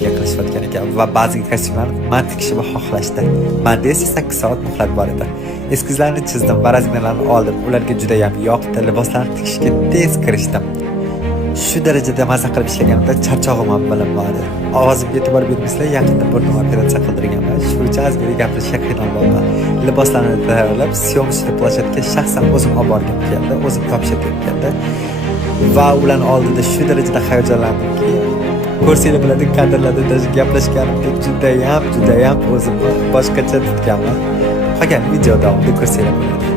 qilishayotgan ekan va ba'zi kostyumlarni man tikishimni xohlashdi. Menda esa 8 soat muhlat bor edi. Eskizlarni chizdim va razmerlarni oldim. Ularga juda ham yoqdi. Liboslarni tikishga tez kirishdim. Shu darajada maza qilib ishlaganimda charchog'im ham bilinmadi. Ovozimga e'tibor bermaysizlar, yaqinda burni operatsiya qildirganman. Shuning uchun ozgina gapirishga qiynalganman. Liboslarni tayyorlab, syomочный plashatga shaxsan o'zim olib borgim keldi, o'zim topshirib keldi. Va ularning oldida shu darajada hayajonlandimki, ko'rsanglar bo'ladi, kadrlarda gaplashganimda judayam o'zimni boshqacha tutganman. Qolgan video davomida ko'rsanglar bo'ladi.